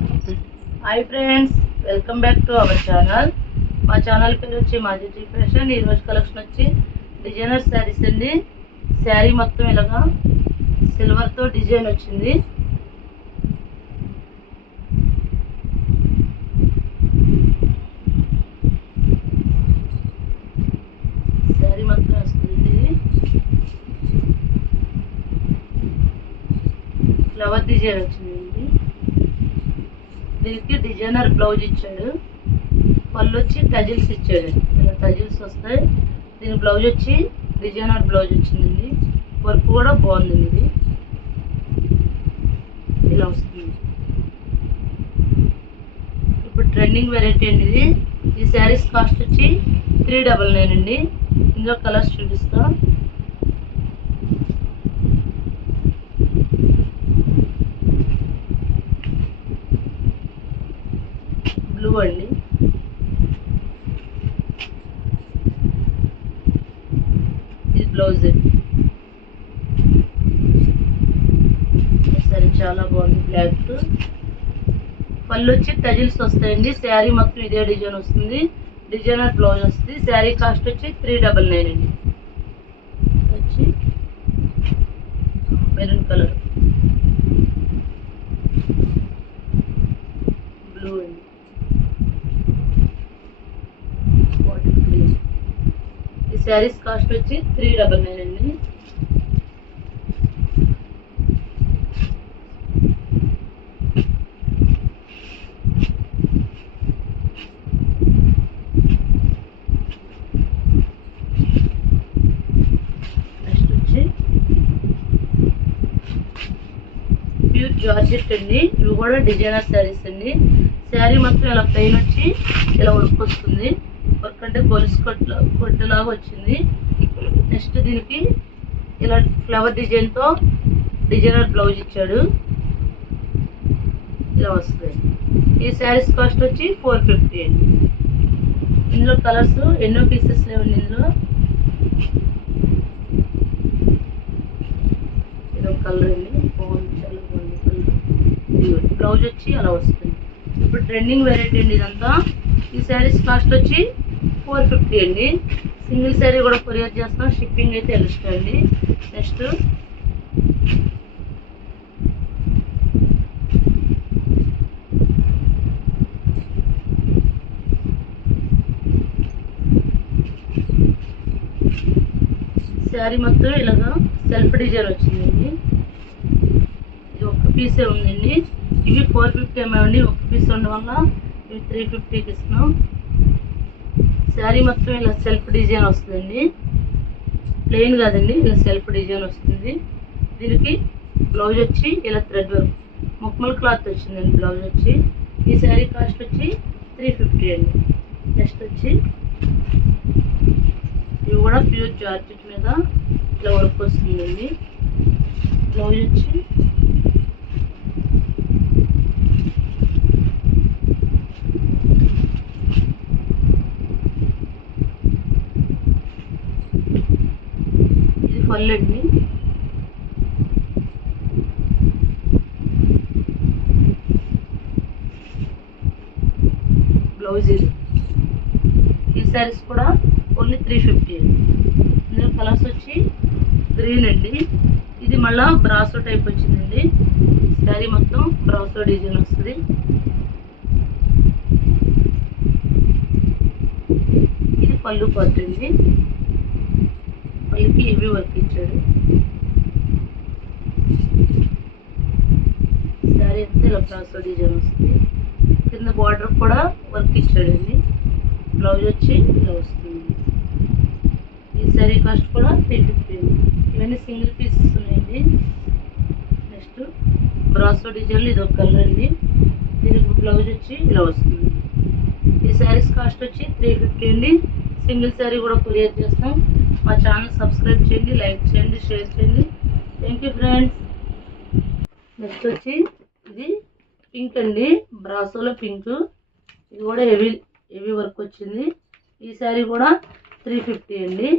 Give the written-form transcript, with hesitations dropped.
Hi friends, welcome back to our channel. మా ఛానల్ పేరు వచ్చి మాజీ ఫ్యాషన్. ఈరోజు కలెక్షన్ వచ్చి డిజైనర్ శారీస్ అండి. శారీ మొత్తం ఇలాగా సిల్వర్తో డిజైన్ వచ్చింది. శారీ మొత్తం వస్తుంది. ఫ్లవర్ డిజైన్ వచ్చింది. దీనికి డిజైనర్ బ్లౌజ్ ఇచ్చాడు. పళ్ళు వచ్చి టజిల్స్ ఇచ్చాడు. ఇలా టజిల్స్ వస్తాయి. దీని బ్లౌజ్ వచ్చి డిజైనర్ బ్లౌజ్ వచ్చిందండి. వర్క్ కూడా బాగుందండి. ఇది ఇలా వస్తుంది. ఇప్పుడు ట్రెండింగ్ వెరైటీ అండి ఇది. ఈ శారీస్ కాస్ట్ వచ్చి 399 అండి. ఇందులో కలర్స్ చూపిస్తా. బ్లూ అండి, ఇది బ్లౌజ్ అండి. సరే, చాలా బాగుంది. బ్లాక్ పళ్ళు వచ్చి టజిల్స్ వస్తాయండి. శారీ మొత్తం ఇదే డిజైన్ వస్తుంది. డిజైనర్ బ్లౌజ్ వస్తుంది. శారీ కాస్ట్ వచ్చి 399 అండి. వచ్చి మెరూన్ కలర్, బ్లూ అండి, ఈ శారీస్ కాస్ట్ వచ్చి 399 అండి. నెక్స్ట్ వచ్చి ప్యూర్ జార్జెట్ అండి. ఇవి కూడా డిజైనర్ శారీస్ అండి. శారీ మొత్తం ఇలా ప్లెయిన్ వచ్చి ఇలా వర్క్ వస్తుంది. వర్క్ అంటే గొలుసు కొట్టులాగా వచ్చింది. నెక్స్ట్ దీనికి ఇలా ఫ్లవర్ డిజైన్తో డిజైనర్ బ్లౌజ్ ఇచ్చాడు. ఇలా వస్తుంది. ఈ శారీస్ కాస్ట్ వచ్చి 450 అండి. ఇందులో కలర్స్ ఎన్నో పీసెస్ లేవండి. ఇందులో ఇదొక కలర్ అండి. బాగుంది, చాలా బాగుంది కలర్. బ్లౌజ్ వచ్చి అలా వస్తుంది. ఇప్పుడు ట్రెండింగ్ వెరైటీ అండి ఇదంతా. ఈ శారీస్ కాస్ట్ వచ్చి 450 అండి. సింగిల్ శారీ కూడా కొరియర్ చేస్తాం. షిప్పింగ్ అయితే ఎక్స్ట్రా అండి. నెక్స్ట్ శారీ మొత్తం ఇలాగా సెల్ఫ్ డిజైన్ వచ్చిందండి. ఇది ఒక్క పీసే ఉందండి. ఇవి 450 అమ్మాయండి. ఒక్క పీస్ ఉండడం వల్ల ఇవి 350కి ఇస్తున్నాం. శారీ మొత్తం ఇలా సెల్ఫ్ డిజైన్ వస్తుందండి. ప్లెయిన్ కాదండి, ఇలా సెల్ఫ్ డిజైన్ వస్తుంది. దీనికి బ్లౌజ్ వచ్చి ఇలా థ్రెడ్ వర్క్ ముక్మల్ క్లాత్ వచ్చిందండి. బ్లౌజ్ వచ్చి ఈ శారీ కాస్ట్ వచ్చి 350 అండి. నెక్స్ట్ వచ్చి ఇవి కూడా ప్యూర్ జార్జెట్ మీద ఇలా వర్క్ వస్తుందండి. బ్లౌజ్ వచ్చి ఇది పళ్ళు అండి. బ్లౌజ్ ఇది. ఈ శారీస్ కూడా ఓన్లీ 350 అండి. ఇందులో కలర్స్ వచ్చి గ్రీన్ అండి. ఇది మళ్ళా బ్రాసో టైప్ వచ్చిందండి. శారీ మొత్తం బ్రాసో డిజైన్ వస్తుంది. ఇది పళ్ళు పార్ట్ అండి. పళ్ళుకి హెవీ వర్క్ ఇచ్చాడు. శారీ అంతా ఇలా బ్రాసో డిజైన్ వస్తుంది. కింద బార్డర్ కూడా వర్క్ ఇచ్చాడండి. బ్లౌజ్ వచ్చి ఇలా వస్తుంది. ఈ శారీ కాస్ట్ కూడా 350 అండి. ఇవన్నీ సింగిల్ పీసెస్ ఉన్నాయండి. నెక్స్ట్ బ్రాసో డిజైన్లో ఇది ఒక కలర్ అండి. దీనికి బ్లౌజ్ వచ్చి ఇలా వస్తుంది. ఈ శారీస్ కాస్ట్ వచ్చి 350 అండి. సింగిల్ శారీ కూడా కొరియర్ చేస్తాం. మా ఛానల్ సబ్స్క్రైబ్ చేయండి, లైక్ చేయండి, షేర్ చేయండి. Thank you friends. నెక్స్ట్ వచ్చి ఇది పింక్ అండి. బ్రాసోలో పింక్. ఇది కూడా హెవీ వర్క్ వచ్చింది. ఈ శారీ కూడా 350 అండి.